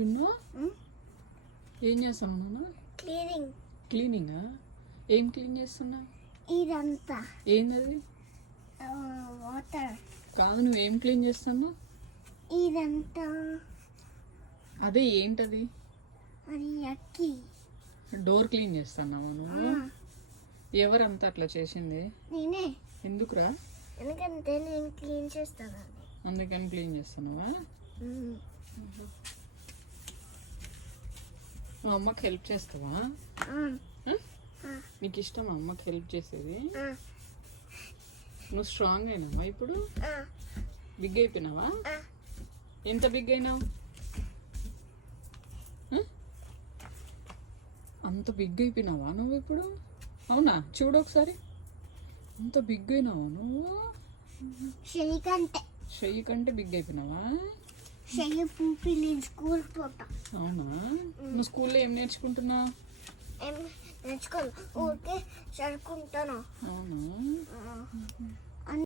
జున్ను ఏం చేస్తున్నావు నాన్న? క్లీనింగా? ఏం క్లీన్ చేస్తున్నావు? ఇదంతా ఏంటది? వాటర్. కాదు, నువ్వేం క్లీన్ చేస్తున్నావు? ఇదంతా అదే ఏంటది? అది అక్కి. డోర్ క్లీన్ చేస్తున్నావా నువ్వు? ఎవరంతా అట్లా చేసింది? నేనే. ఎందుకురా? ఎందుకంటే నేను క్లీన్ చేస్తాను. అందుకని క్లీన్ చేస్తున్నావా? మా అమ్మకి హెల్ప్ చేస్తావా? నీకు ఇష్టం అమ్మకి హెల్ప్ చేసేది? నువ్వు స్ట్రాంగ్ అయినావా ఇప్పుడు? బిగ్ అయిపోయినావా? ఎంత బిగ్ అయినావు? అంత బిగ్ అయిపోయినావా నువ్వు ఇప్పుడు? అవునా? చూడు ఒకసారి, అంత బిగ్ అయినావా నువ్వు? చెయ్యి కంటే బిగ్ అయిపోయినావా? స్కూల్ పోతా. అవునా? నువ్వు స్కూల్లో ఏం నేర్చుకుంటున్నావు? నేర్చుకోను, ఊరికే చదువుకుంటాను. అవునా?